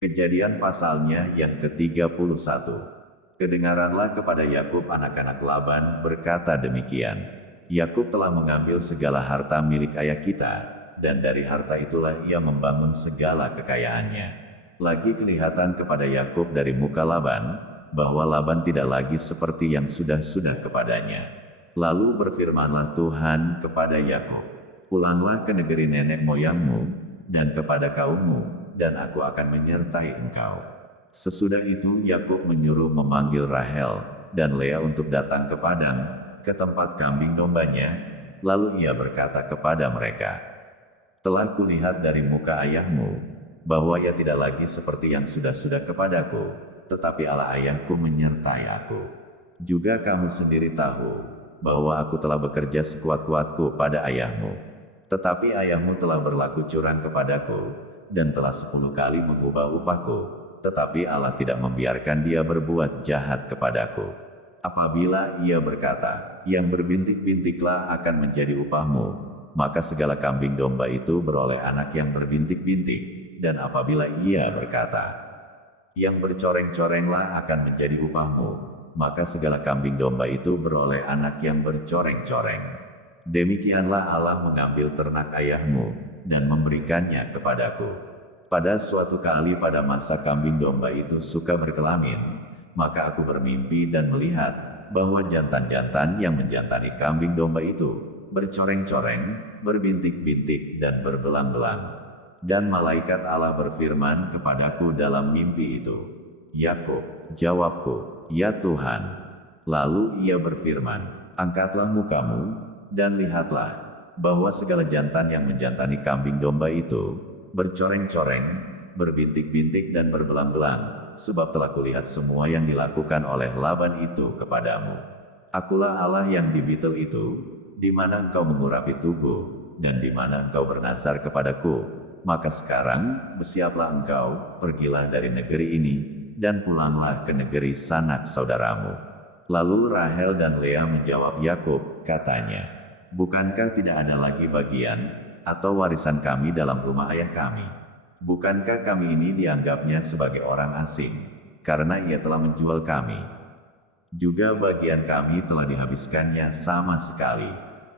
Kejadian pasalnya yang ke-31. Kedengaranlah kepada Yakub anak-anak Laban berkata demikian. Yakub telah mengambil segala harta milik ayah kita, dan dari harta itulah ia membangun segala kekayaannya. Lagi kelihatan kepada Yakub dari muka Laban, bahwa Laban tidak lagi seperti yang sudah-sudah kepadanya. Lalu berfirmanlah Tuhan kepada Yakub, "Pulanglah ke negeri nenek moyangmu, dan kepada kaummu, dan aku akan menyertai engkau." Sesudah itu Yakub menyuruh memanggil Rahel dan Lea untuk datang ke padang, ke tempat kambing dombanya, lalu ia berkata kepada mereka, "Telah kulihat dari muka ayahmu, bahwa ia tidak lagi seperti yang sudah-sudah kepadaku, tetapi Allah ayahku menyertai aku. Juga kamu sendiri tahu, bahwa aku telah bekerja sekuat-kuatku pada ayahmu. Tetapi ayahmu telah berlaku curang kepadaku, dan telah 10 kali mengubah upahku, tetapi Allah tidak membiarkan dia berbuat jahat kepadaku. Apabila ia berkata, 'Yang berbintik-bintiklah akan menjadi upahmu,' maka segala kambing domba itu beroleh anak yang berbintik-bintik. Dan apabila ia berkata, 'Yang bercoreng-corenglah akan menjadi upahmu,' maka segala kambing domba itu beroleh anak yang bercoreng-coreng. Demikianlah Allah mengambil ternak ayahmu, dan memberikannya kepadaku. Pada suatu kali pada masa kambing domba itu suka berkelamin, maka aku bermimpi dan melihat, bahwa jantan-jantan yang menjantani kambing domba itu, bercoreng-coreng, berbintik-bintik dan berbelang-belang. Dan malaikat Allah berfirman kepadaku dalam mimpi itu, 'Yakub,' jawabku, 'Ya Tuhan.' Lalu ia berfirman, 'Angkatlah mukamu, dan lihatlah, bahwa segala jantan yang menjantani kambing domba itu, bercoreng-coreng, berbintik-bintik dan berbelang-belang, sebab telah kulihat semua yang dilakukan oleh Laban itu kepadamu. Akulah Allah yang di Betel itu, di mana engkau mengurapi tubuh, dan di mana engkau bernazar kepadaku. Maka sekarang, bersiaplah engkau, pergilah dari negeri ini, dan pulanglah ke negeri sanak saudaramu.' Lalu Rahel dan Lea menjawab Yakub, katanya, 'Bukankah tidak ada lagi bagian, atau warisan kami dalam rumah ayah kami? Bukankah kami ini dianggapnya sebagai orang asing, karena ia telah menjual kami? Juga bagian kami telah dihabiskannya sama sekali.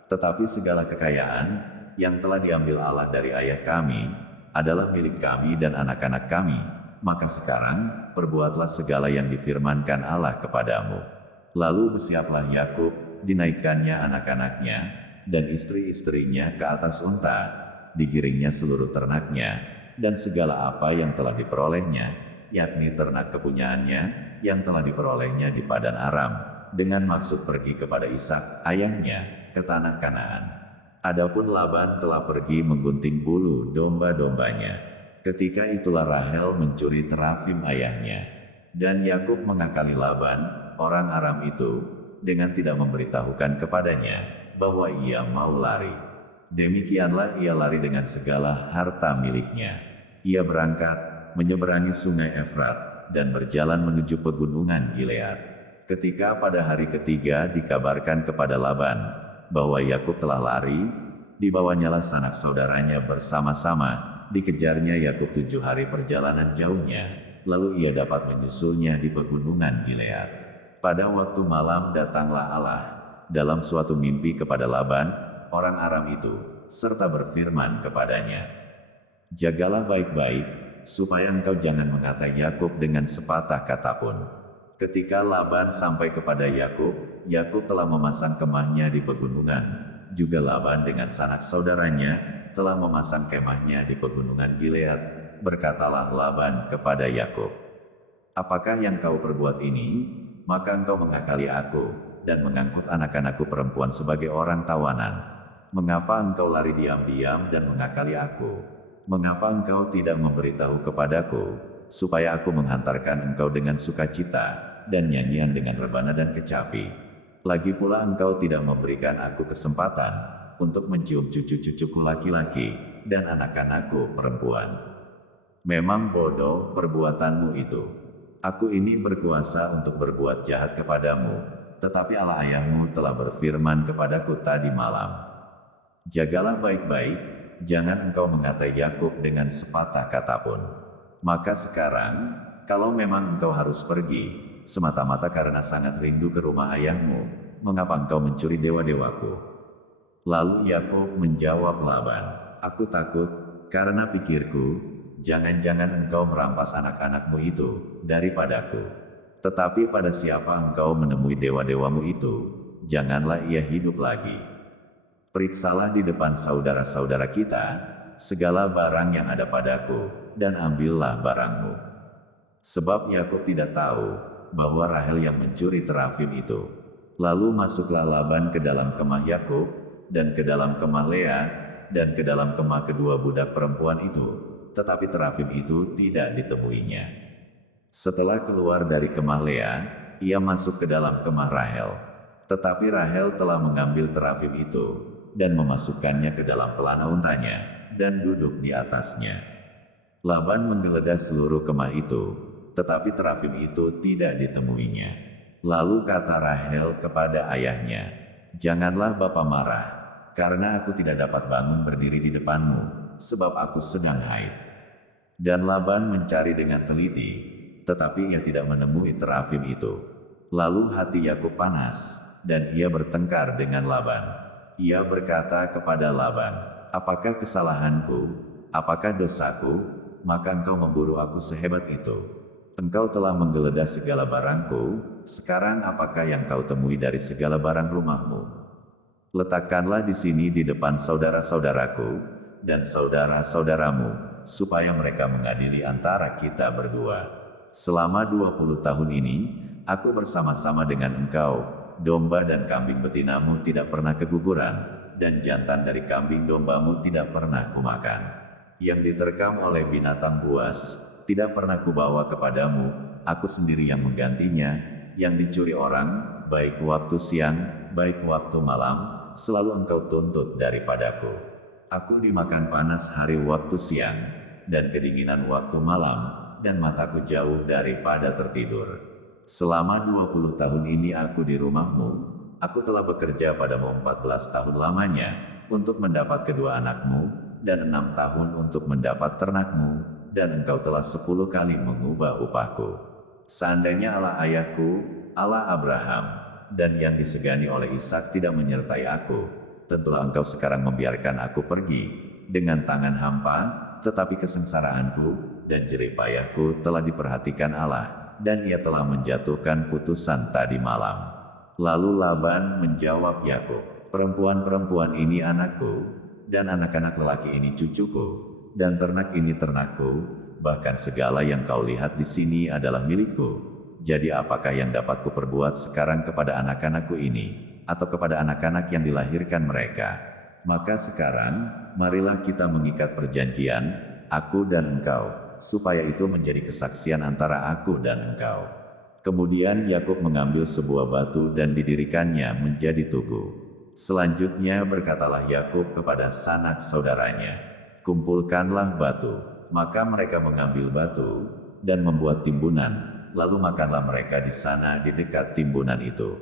Tetapi segala kekayaan yang telah diambil Allah dari ayah kami, adalah milik kami dan anak-anak kami. Maka sekarang, perbuatlah segala yang difirmankan Allah kepadamu.' Lalu bersiaplah Yakub, dinaikkannya anak-anaknya, dan istri-istrinya ke atas unta, digiringnya seluruh ternaknya, dan segala apa yang telah diperolehnya, yakni ternak kepunyaannya, yang telah diperolehnya di Padan Aram, dengan maksud pergi kepada Ishak, ayahnya, ke tanah Kanaan. Adapun Laban telah pergi menggunting bulu domba-dombanya. Ketika itulah Rahel mencuri terafim ayahnya. Dan Yakub mengakali Laban, orang Aram itu, dengan tidak memberitahukan kepadanya, bahwa ia mau lari. Demikianlah ia lari dengan segala harta miliknya. Ia berangkat, menyeberangi sungai Efrat, dan berjalan menuju pegunungan Gilead. Ketika pada hari ketiga dikabarkan kepada Laban, bahwa Yakub telah lari, dibawanyalah sanak saudaranya bersama-sama, dikejarnya Yakub 7 hari perjalanan jauhnya, lalu ia dapat menyusulnya di pegunungan Gilead. Pada waktu malam datanglah Allah, dalam suatu mimpi kepada Laban, orang Aram itu, serta berfirman kepadanya, 'Jagalah baik-baik, supaya engkau jangan mengatai Yakub dengan sepatah kata pun.' Ketika Laban sampai kepada Yakub, Yakub telah memasang kemahnya di pegunungan. Juga Laban dengan sanak saudaranya, telah memasang kemahnya di pegunungan Gilead. Berkatalah Laban kepada Yakub, 'Apakah yang kau perbuat ini? Maka engkau mengakali aku, dan mengangkut anak-anakku perempuan sebagai orang tawanan. Mengapa engkau lari diam-diam dan mengakali aku? Mengapa engkau tidak memberitahu kepadaku, supaya aku menghantarkan engkau dengan sukacita, dan nyanyian dengan rebana dan kecapi? Lagi pula engkau tidak memberikan aku kesempatan, untuk mencium cucu-cucuku laki-laki, dan anak-anakku perempuan. Memang bodoh perbuatanmu itu. Aku ini berkuasa untuk berbuat jahat kepadamu, tetapi Allah ayahmu telah berfirman kepadaku tadi malam, jagalah baik-baik, jangan engkau mengatai Yakub dengan sepatah kata pun. Maka sekarang, kalau memang engkau harus pergi, semata-mata karena sangat rindu ke rumah ayahmu, mengapa engkau mencuri dewa-dewaku?" Lalu Yakub menjawab Laban, "Aku takut, karena pikirku, jangan-jangan engkau merampas anak-anakmu itu daripadaku. Tetapi pada siapa engkau menemui dewa-dewamu itu, janganlah ia hidup lagi. Periksalah di depan saudara-saudara kita, segala barang yang ada padaku, dan ambillah barangmu." Sebab Yakub tidak tahu bahwa Rahel yang mencuri terafim itu. Lalu masuklah Laban ke dalam kemah Yakub, dan ke dalam kemah Lea, dan ke dalam kemah kedua budak perempuan itu, tetapi terafim itu tidak ditemuinya. Setelah keluar dari kemah Lea, ia masuk ke dalam kemah Rahel. Tetapi Rahel telah mengambil terafim itu, dan memasukkannya ke dalam pelana untanya, dan duduk di atasnya. Laban menggeledah seluruh kemah itu, tetapi terafim itu tidak ditemuinya. Lalu kata Rahel kepada ayahnya, "Janganlah Bapa marah, karena aku tidak dapat bangun berdiri di depanmu, sebab aku sedang haid." Dan Laban mencari dengan teliti, tetapi ia tidak menemui terafim itu. Lalu hati Yakub panas, dan ia bertengkar dengan Laban. Ia berkata kepada Laban, "Apakah kesalahanku? Apakah dosaku? Maka engkau memburu aku sehebat itu. Engkau telah menggeledah segala barangku, sekarang apakah yang kau temui dari segala barang rumahmu? Letakkanlah di sini di depan saudara-saudaraku, dan saudara-saudaramu, supaya mereka mengadili antara kita berdua. Selama 20 tahun ini, aku bersama-sama dengan engkau, domba dan kambing betinamu tidak pernah keguguran, dan jantan dari kambing dombamu tidak pernah kumakan. Yang diterkam oleh binatang buas, tidak pernah kubawa kepadamu, aku sendiri yang menggantinya. Yang dicuri orang, baik waktu siang, baik waktu malam, selalu engkau tuntut daripadaku. Aku dimakan panas hari waktu siang, dan kedinginan waktu malam, dan mataku jauh daripada tertidur. Selama 20 tahun ini aku di rumahmu, aku telah bekerja padamu 14 tahun lamanya, untuk mendapat kedua anakmu, dan 6 tahun untuk mendapat ternakmu, dan engkau telah 10 kali mengubah upahku. Seandainya Allah ayahku, Allah Abraham, dan yang disegani oleh Ishak tidak menyertai aku, tentulah engkau sekarang membiarkan aku pergi, dengan tangan hampa, tetapi kesengsaraanku, dan jerih payahku telah diperhatikan Allah, dan ia telah menjatuhkan putusan tadi malam." Lalu Laban menjawab Yakub, "Perempuan-perempuan ini anakku, dan anak-anak lelaki ini cucuku, dan ternak ini ternakku, bahkan segala yang kau lihat di sini adalah milikku. Jadi apakah yang dapat kuperbuat sekarang kepada anak-anakku ini, atau kepada anak-anak yang dilahirkan mereka? Maka sekarang, marilah kita mengikat perjanjian, aku dan engkau, supaya itu menjadi kesaksian antara aku dan engkau." Kemudian Yakub mengambil sebuah batu dan didirikannya menjadi tugu. Selanjutnya berkatalah Yakub kepada sanak saudaranya, "Kumpulkanlah batu." Maka mereka mengambil batu, dan membuat timbunan, lalu makanlah mereka di sana di dekat timbunan itu.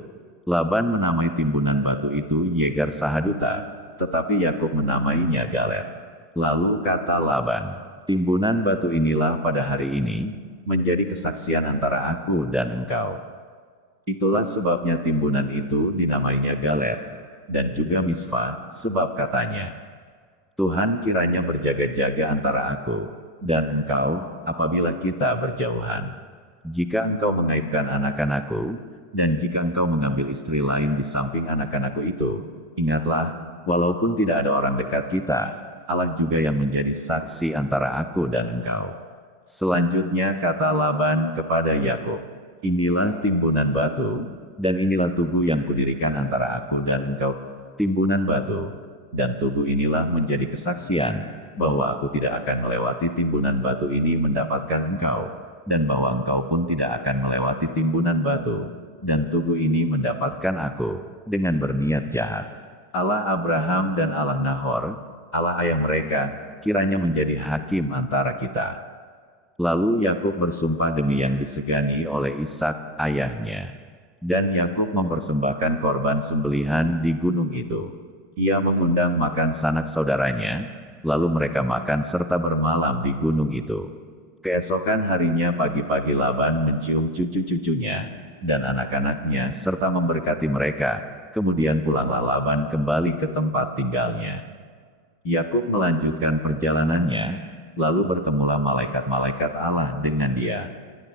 Laban menamai timbunan batu itu Yegar Sahaduta, tetapi Yakub menamainya Galet. Lalu kata Laban, "Timbunan batu inilah pada hari ini, menjadi kesaksian antara aku dan engkau." Itulah sebabnya timbunan itu dinamainya Galet, dan juga Mispa, sebab katanya, "Tuhan kiranya berjaga-jaga antara aku dan engkau, apabila kita berjauhan. Jika engkau mengaibkan anak-anakku, dan jika engkau mengambil istri lain di samping anak-anakku itu, ingatlah, walaupun tidak ada orang dekat kita, Allah juga yang menjadi saksi antara aku dan engkau." Selanjutnya kata Laban kepada Yakub, "Inilah timbunan batu, dan inilah tugu yang kudirikan antara aku dan engkau, timbunan batu, dan tugu inilah menjadi kesaksian, bahwa aku tidak akan melewati timbunan batu ini mendapatkan engkau, dan bahwa engkau pun tidak akan melewati timbunan batu, dan tugu ini mendapatkan aku, dengan berniat jahat. Allah Abraham dan Allah Nahor, Allah ayah mereka, kiranya menjadi hakim antara kita." Lalu Yakub bersumpah demi yang disegani oleh Ishak ayahnya. Dan Yakub mempersembahkan korban sembelihan di gunung itu. Ia mengundang makan sanak saudaranya, lalu mereka makan serta bermalam di gunung itu. Keesokan harinya pagi-pagi Laban mencium cucu-cucunya dan anak-anaknya serta memberkati mereka. Kemudian pulanglah Laban kembali ke tempat tinggalnya. Yakub melanjutkan perjalanannya, lalu bertemulah malaikat-malaikat Allah dengan dia.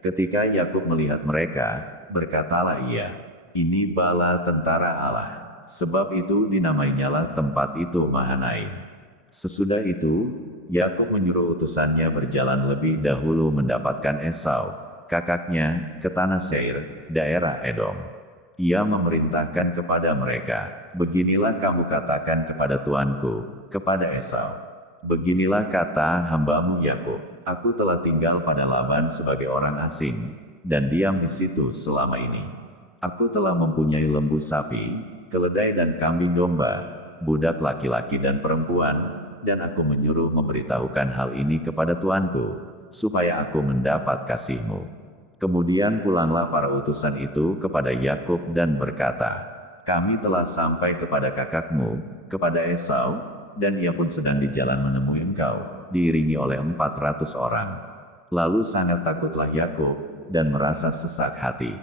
Ketika Yakub melihat mereka, berkatalah ia, "Ini bala tentara Allah." Sebab itu dinamainyalah tempat itu Mahanaim. Sesudah itu, Yakub menyuruh utusannya berjalan lebih dahulu mendapatkan Esau, kakaknya, ke tanah Seir, daerah Edom. Ia memerintahkan kepada mereka, "Beginilah kamu katakan kepada tuanku, kepada Esau. Beginilah kata hambamu Yakub, aku telah tinggal pada Laban sebagai orang asing, dan diam di situ selama ini. Aku telah mempunyai lembu sapi, keledai dan kambing domba, budak laki-laki dan perempuan, dan aku menyuruh memberitahukan hal ini kepada tuanku, supaya aku mendapat kasihmu." Kemudian pulanglah para utusan itu kepada Yakub dan berkata, "Kami telah sampai kepada kakakmu, kepada Esau, dan ia pun sedang di jalan menemui engkau, diiringi oleh 400 orang. Lalu sangat takutlah Yakub, dan merasa sesak hati.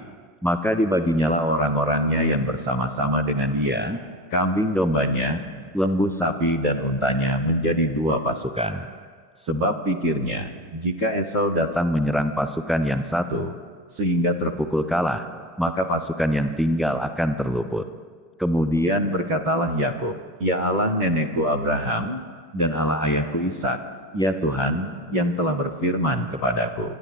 Maka dibaginyalah orang-orangnya yang bersama-sama dengan dia, kambing dombanya, lembu sapi dan untanya menjadi 2 pasukan. Sebab pikirnya, jika Esau datang menyerang pasukan yang satu, sehingga terpukul kalah, maka pasukan yang tinggal akan terluput. Kemudian berkatalah Yakub, "Ya Allah nenekku Abraham, dan Allah ayahku Ishak, ya Tuhan, yang telah berfirman kepadaku,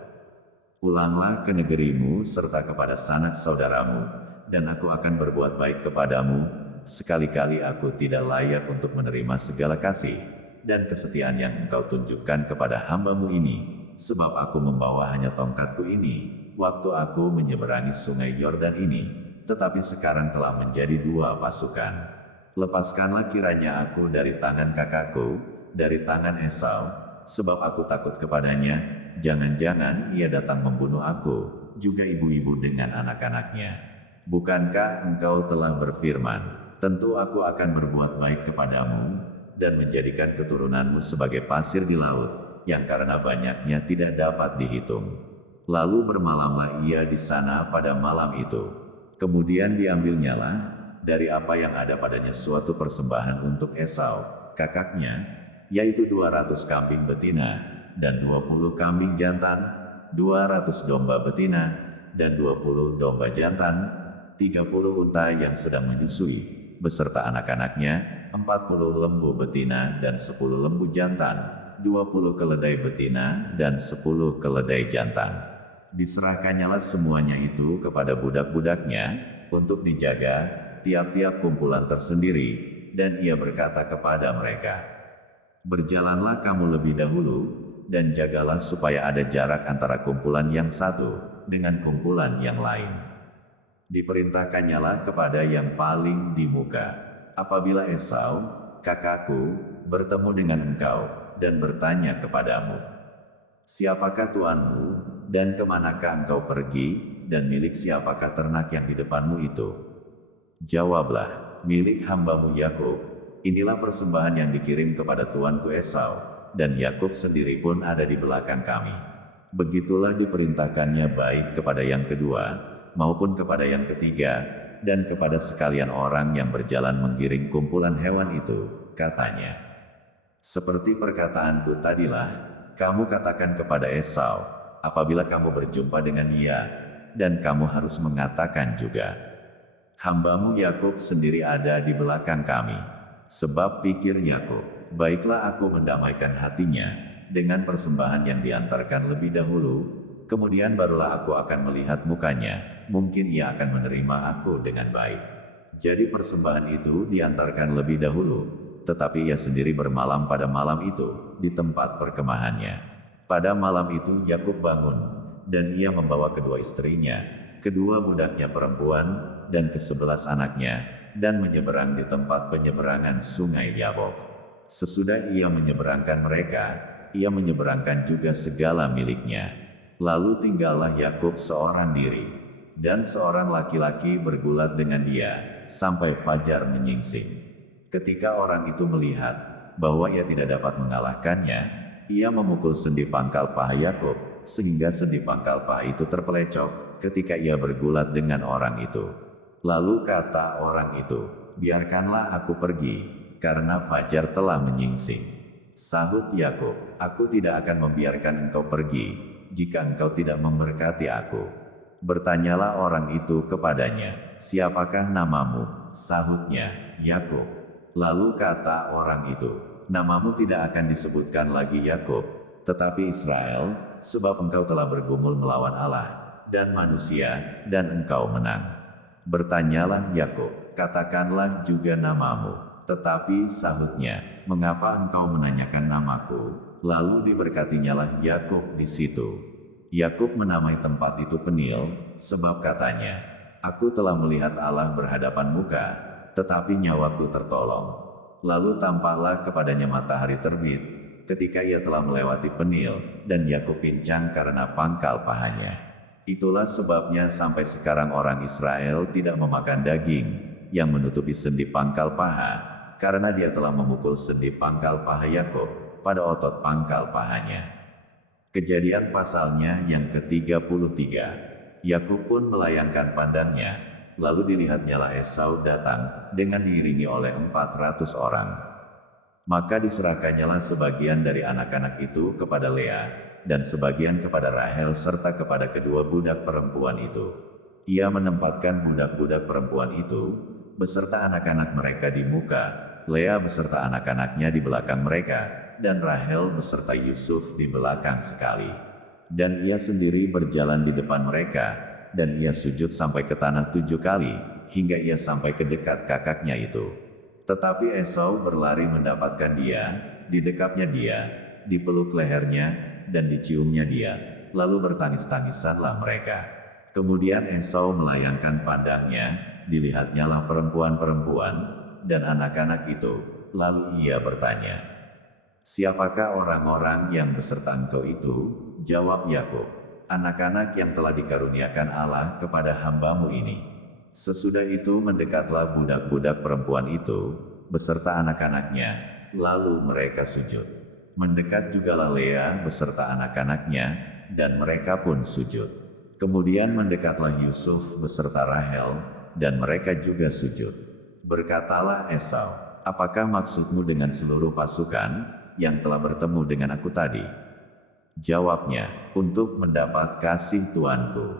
pulanglah ke negerimu serta kepada sanak saudaramu, dan aku akan berbuat baik kepadamu. Sekali-kali aku tidak layak untuk menerima segala kasih dan kesetiaan yang engkau tunjukkan kepada hambamu ini, sebab aku membawa hanya tongkatku ini, waktu aku menyeberangi sungai Yordan ini, tetapi sekarang telah menjadi 2 pasukan. Lepaskanlah kiranya aku dari tangan kakakku, dari tangan Esau, sebab aku takut kepadanya. Jangan-jangan ia datang membunuh aku, juga ibu-ibu dengan anak-anaknya. Bukankah engkau telah berfirman, tentu aku akan berbuat baik kepadamu, dan menjadikan keturunanmu sebagai pasir di laut, yang karena banyaknya tidak dapat dihitung." Lalu bermalamlah ia di sana pada malam itu. Kemudian diambilnyalah dari apa yang ada padanya suatu persembahan untuk Esau, kakaknya, yaitu 200 kambing betina, dan 20 kambing jantan, 200 domba betina, dan 20 domba jantan, 30 unta yang sedang menyusui, beserta anak-anaknya, 40 lembu betina dan 10 lembu jantan, 20 keledai betina dan 10 keledai jantan. Diserahkannyalah semuanya itu kepada budak-budaknya, untuk dijaga, tiap-tiap kumpulan tersendiri, dan ia berkata kepada mereka, "Berjalanlah kamu lebih dahulu, dan jagalah supaya ada jarak antara kumpulan yang satu dengan kumpulan yang lain." Diperintahkannyalah kepada yang paling di muka, "Apabila Esau, kakakku, bertemu dengan engkau, dan bertanya kepadamu, 'Siapakah tuanmu, dan kemanakah engkau pergi, dan milik siapakah ternak yang di depanmu itu?' Jawablah, 'Milik hambamu Yakub. Inilah persembahan yang dikirim kepada tuanku Esau, dan Yakub sendiri pun ada di belakang kami.' Begitulah diperintahkannya baik kepada yang kedua, maupun kepada yang ketiga, dan kepada sekalian orang yang berjalan menggiring kumpulan hewan itu, katanya, 'Seperti perkataanku tadilah, kamu katakan kepada Esau, apabila kamu berjumpa dengan dia, dan kamu harus mengatakan juga, hambamu Yakub sendiri ada di belakang kami.' Sebab pikir Yakub, baiklah aku mendamaikan hatinya, dengan persembahan yang diantarkan lebih dahulu, kemudian barulah aku akan melihat mukanya, mungkin ia akan menerima aku dengan baik. Jadi persembahan itu diantarkan lebih dahulu, tetapi ia sendiri bermalam pada malam itu, di tempat perkemahannya. Pada malam itu Yakub bangun, dan ia membawa kedua istrinya, kedua budaknya perempuan, dan ke-11 anaknya, dan menyeberang di tempat penyeberangan sungai Yabok. Sesudah ia menyeberangkan mereka, ia menyeberangkan juga segala miliknya. Lalu tinggallah Yakub seorang diri, dan seorang laki-laki bergulat dengan dia, sampai fajar menyingsing. Ketika orang itu melihat bahwa ia tidak dapat mengalahkannya, ia memukul sendi pangkal paha Yakub, sehingga sendi pangkal paha itu terpelecok ketika ia bergulat dengan orang itu. Lalu kata orang itu, "Biarkanlah aku pergi, karena fajar telah menyingsing." Sahut Yakub, "Aku tidak akan membiarkan engkau pergi, jika engkau tidak memberkati aku." Bertanyalah orang itu kepadanya, "Siapakah namamu?" Sahutnya, "Yakub." Lalu kata orang itu, "Namamu tidak akan disebutkan lagi Yakub, tetapi Israel, sebab engkau telah bergumul melawan Allah dan manusia, dan engkau menang." Bertanyalah Yakub, "Katakanlah juga namamu." Tetapi sahutnya, "Mengapa engkau menanyakan namaku?" Lalu diberkatinyalah Yakub di situ. Yakub menamai tempat itu Penil, sebab katanya, "Aku telah melihat Allah berhadapan muka, tetapi nyawaku tertolong." Lalu tampaklah kepadanya matahari terbit, ketika ia telah melewati Penil, dan Yakub pincang karena pangkal pahanya. Itulah sebabnya sampai sekarang orang Israel tidak memakan daging yang menutupi sendi pangkal paha, karena dia telah memukul sendi pangkal paha Yakub pada otot pangkal pahanya. Kejadian pasalnya yang ke-33. Yakub pun melayangkan pandangnya, lalu dilihatnyalah Esau datang, dengan diiringi oleh 400 orang. Maka diserahkannyalah sebagian dari anak-anak itu kepada Lea, dan sebagian kepada Rahel serta kepada kedua budak perempuan itu. Ia menempatkan budak-budak perempuan itu, beserta anak-anak mereka di muka, Lea beserta anak-anaknya di belakang mereka, dan Rahel beserta Yusuf di belakang sekali. Dan ia sendiri berjalan di depan mereka, dan ia sujud sampai ke tanah 7 kali, hingga ia sampai ke dekat kakaknya itu. Tetapi Esau berlari mendapatkan dia, didekapnya dia, dipeluk lehernya, dan diciumnya dia, lalu bertangis-tangisanlah mereka. Kemudian Esau melayangkan pandangnya, dilihatnyalah perempuan-perempuan, dan anak-anak itu, lalu ia bertanya, "Siapakah orang-orang yang beserta engkau itu?" Jawab Yakub, "Anak-anak yang telah dikaruniakan Allah kepada hambamu ini." Sesudah itu mendekatlah budak-budak perempuan itu, beserta anak-anaknya, lalu mereka sujud. Mendekat jugalah Lea beserta anak-anaknya, dan mereka pun sujud. Kemudian mendekatlah Yusuf beserta Rahel, dan mereka juga sujud. Berkatalah Esau, "Apakah maksudmu dengan seluruh pasukan yang telah bertemu dengan aku tadi?" Jawabnya, "Untuk mendapat kasih tuanku."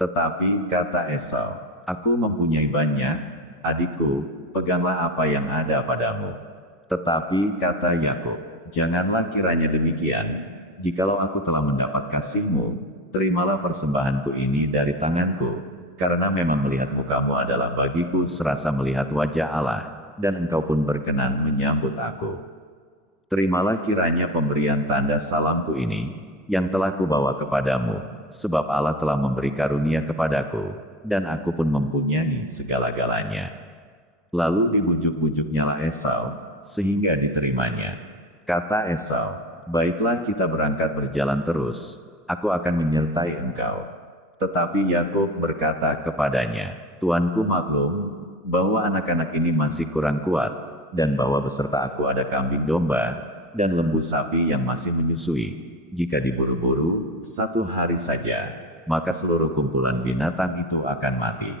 Tetapi kata Esau, "Aku mempunyai banyak, adikku, peganglah apa yang ada padamu." Tetapi kata Yakub, "Janganlah kiranya demikian, jikalau aku telah mendapat kasihmu, terimalah persembahanku ini dari tanganku, karena memang melihat mukamu adalah bagiku serasa melihat wajah Allah, dan engkau pun berkenan menyambut aku. Terimalah kiranya pemberian tanda salamku ini, yang telah kubawa kepadamu, sebab Allah telah memberi karunia kepadaku, dan aku pun mempunyai segala-galanya." Lalu dibujuk-bujuknyalah Esau, sehingga diterimanya. Kata Esau, "Baiklah kita berangkat berjalan terus, aku akan menyertai engkau." Tetapi Yakub berkata kepadanya, "Tuanku maklum, bahwa anak-anak ini masih kurang kuat, dan bahwa beserta aku ada kambing domba, dan lembu sapi yang masih menyusui. Jika diburu-buru, 1 hari saja, maka seluruh kumpulan binatang itu akan mati.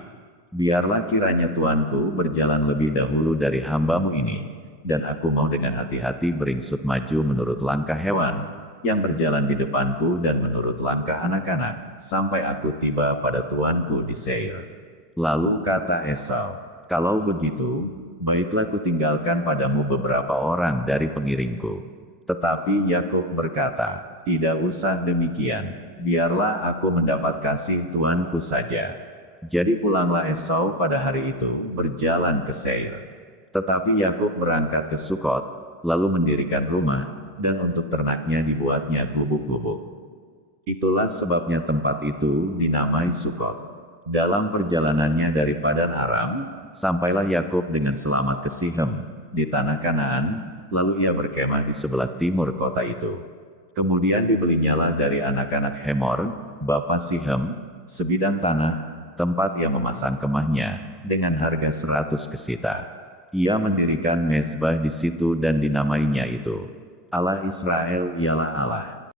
Biarlah kiranya tuanku berjalan lebih dahulu dari hambamu ini, dan aku mau dengan hati-hati beringsut maju menurut langkah hewan, yang berjalan di depanku dan menurut langkah anak-anak, sampai aku tiba pada tuanku di Seir." Lalu kata Esau, "Kalau begitu, baiklah kutinggalkan padamu beberapa orang dari pengiringku." Tetapi Yakub berkata, "Tidak usah demikian, biarlah aku mendapat kasih tuanku saja." Jadi pulanglah Esau pada hari itu, berjalan ke Seir. Tetapi Yakub berangkat ke Sukot, lalu mendirikan rumah, dan untuk ternaknya dibuatnya gubuk-gubuk. Itulah sebabnya tempat itu dinamai Sukot. Dalam perjalanannya dari Padan Aram, sampailah Yakub dengan selamat ke Sihem, di tanah Kanaan, lalu ia berkemah di sebelah timur kota itu. Kemudian dibelinyalah dari anak-anak Hemor, bapa Sihem, sebidang tanah, tempat ia memasang kemahnya, dengan harga 100 kesita. Ia mendirikan mezbah di situ dan dinamainya itu, "Allah Israel ialah Allah."